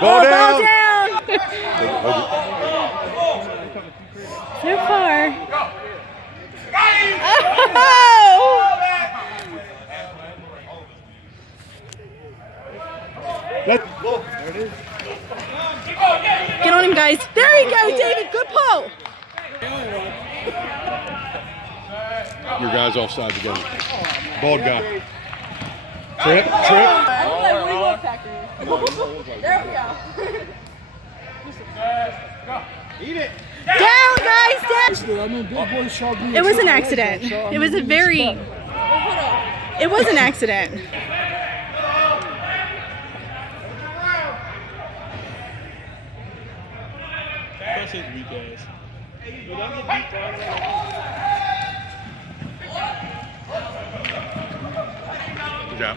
Ball down. So far. Oh! There it is. Get on him, guys. There you go, David. Good pull. Your guy's offside again. Bald guy. Trip. There we go. Eat it. Down, guys, down. It was an accident. It was an accident. Good job.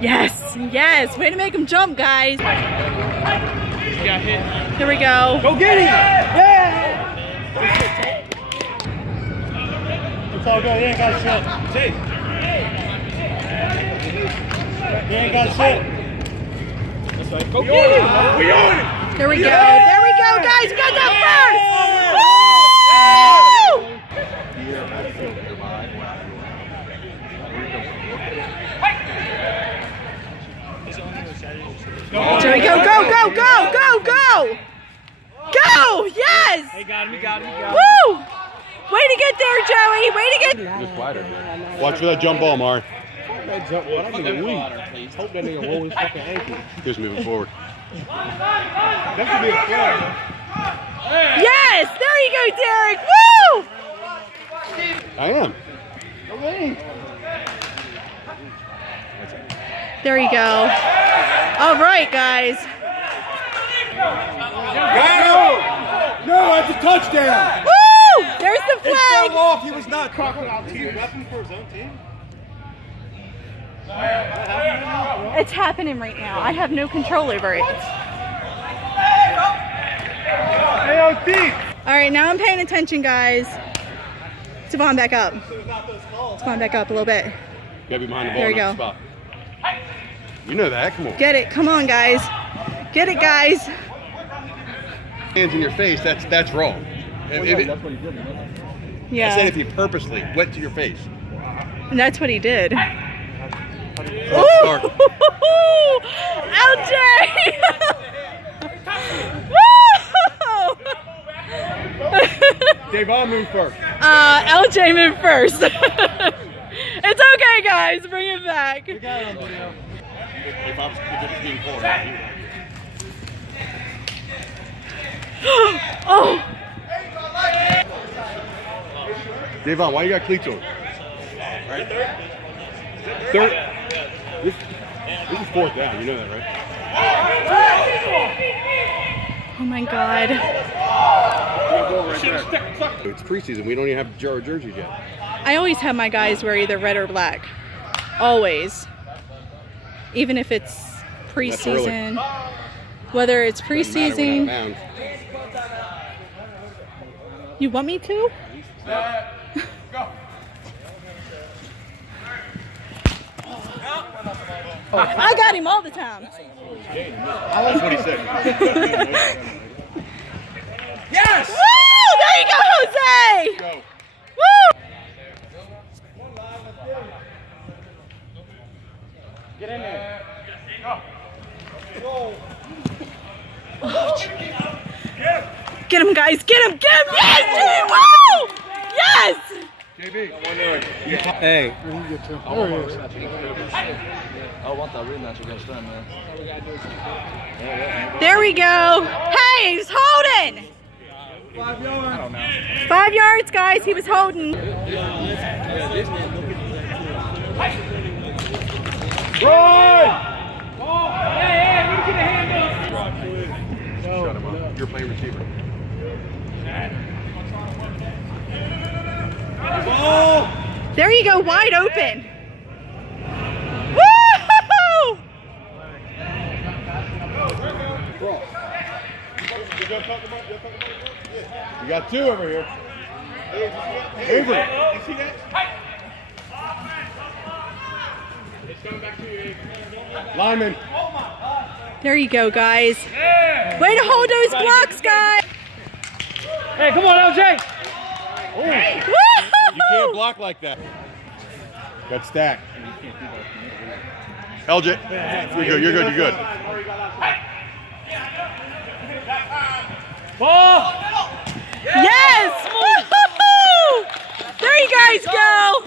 Yes. Way to make him jump, guys. He got hit. Here we go. Go get him! Yeah! It's all good. He ain't got shit. Chase. He ain't got shit. That's right. Go get him! We own it! There we go, guys. We got that first. There we go, go, yes! He got him. Woo! Way to get there, Joey, way to get. Just wider. Watch for that jump ball, Mar. That jump ball, that nigga weak. Hope that nigga roll his fucking ankle. Just moving forward. That could be a flag. Yes, there you go, Derek, woo! I am. There you go. All right, guys. No, that's a touchdown. Woo! There's the It flag. fell off. He was not. Crocodile team. Weapon for his own team. It's happening right now. I have no control over it. All right, now I'm paying attention, guys. Savon, back up. Savon, back up a little bit. Gotta be behind the ball. There we not go. the spot. You know that. Come on. Get it. Come on, guys. Get it, guys. Hands in your face. That's wrong. That's what he did. Yeah. I said if he purposely went to your face. And that's what he did. Start. LJ! Dave, I'll move first. LJ moved first. It's okay, guys. Bring it back. If it was being called. Oh! Davon, why you got cleats on? Right there. Third. This is fourth down. You know that, right? Oh my God. It's preseason. We don't even have jerseys yet. I always have my guys wear either red or black. Always. Even if it's preseason. Whether it's preseason. You want me to? I got him all the time. That's what he said. Yes! Woo! There you go, Jose! Go. Woo! Get in there. Get him, guys! Get him! Get him! Yes! Woo! Yes! JB. Hey. I want that rematch against them, man. There we go. Hey, he's holding. 5 yards. I don't know. 5 yards, guys. He was holding. Run! Hey, we get a hand up. Shut him up. You're playing receiver. There you go, wide open. Woo! Bro. You got 2 over here. Avery. Lyman. There you go, guys. Way to hold those blocks, guys. Hey, come on, LJ. You can't block like that. Got stack. LJ. You're good, you're good. Ball. Yes! Woo-hoo-hoo! There you guys go.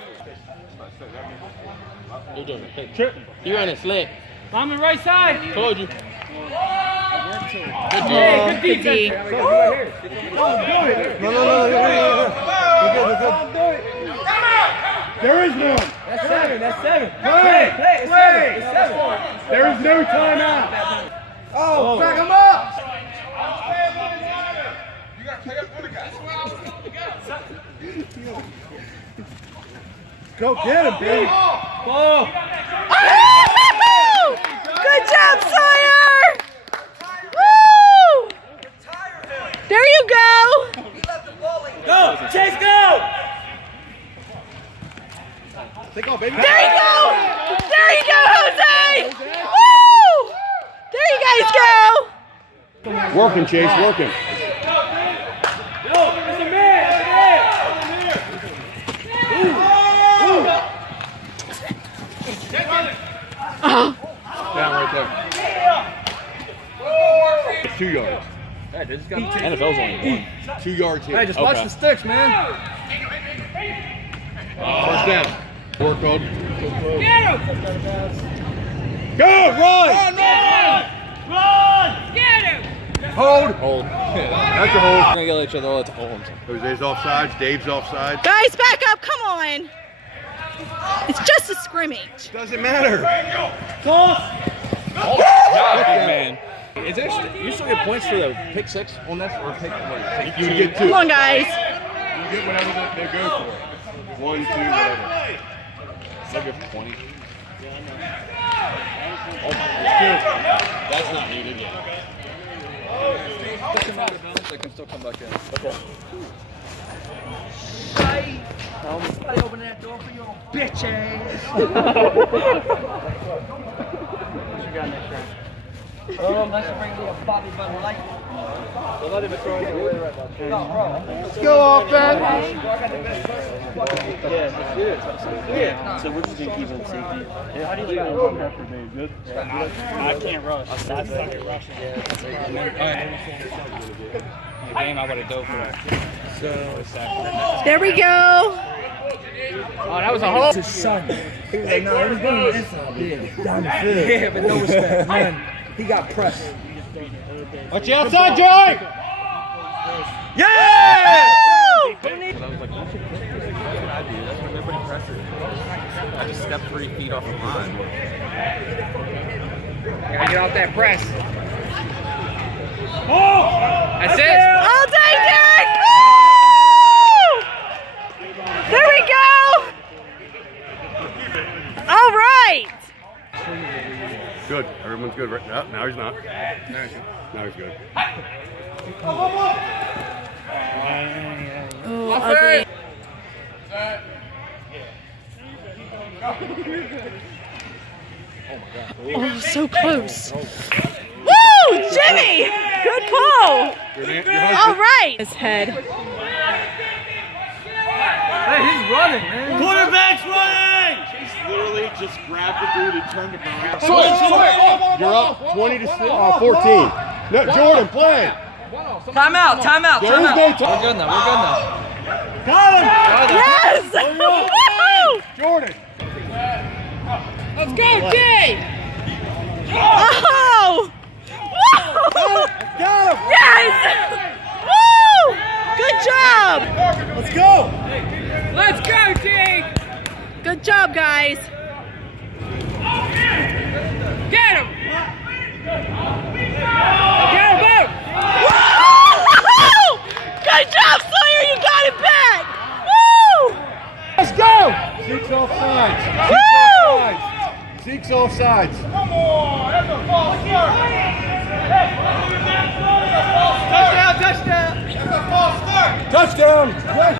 You're doing it. You're running slick. I'm on the right side. Told you. Good Good D. defense. No. There is none. That's 7. That's 7. Play. It's 7. It's 7. There is no timeout. Oh, back him up. Go get him, baby. Ball. Woo-hoo-hoo! Good job, Sawyer! Woo! There you go! Go. Chase, go. Take off, baby. There you go! There you go, Jose! Woo! There you guys go! Work him, Chase, work him. Yo, it's a man. Down right there. It's 2 yards. NFL's only 1. 2 yards here. Hey, just watch the sticks, man. First down. Work code. Get him. Go, run! Run. Get him. Hold. That's a hold. We're gonna yell at each other all the time. Jose's offsides. Dave's offsides. Guys, back up, come on! It's just a scrimmage. Doesn't matter. Toss. Man. Is there you still get points for the pick 6 on that or pick what? You get 2. Come on, guys. You get whatever they go for. 1, 2, whatever. They'll give 20. Oh my God. That's not needed yet. They can still come back in. Okay. Somebody open that door for your bitch ass. What you got next round? Let's bring me a Bobby Bud Light. They're not even throwing it away right now. Let's go, offense. Yeah. So we're just gonna keep it safety. How do you like after me? Good. I can't rush. I suck at rushing. The game I would have go for that. There we go. Oh, that was a hole. It's his son. He was like, no, it was going to inside. Yeah, down the field. Yeah, but no respect. Man, he got pressed. Watch you outside, Joey. I Yeah! was like, that's what I do. That's when everybody presses. I just stepped 3 feet off the line. Gotta get off that press. Oh! That's it. All day, Derek! Woo! There we go! All right! Good. Everyone's good. Right now, now he's not. Now he's good. Oh, ugly. Oh, so close. Woo! Jimmy! Good call! All right! His head. Hey, he's running, man. Quarterback's running! Literally just grabbed the dude and turned around. You're up 20 to 14. No, Jordan, play. Timeout. There is no We're time. good now. We're good now. Got him! Yes! Woo! Jordan. Let's go, Jay! Oh! Woo! Got him. Yes! Woo! Good job! Let's go. Let's go, Jay! Good job, guys. Get him! Get him, go! Woo! Good job, Sawyer! You got it back! Woo! Let's go. Zeke's offsides. Zeke's offsides. Come on! That's a false start! Touchdown! Touchdown!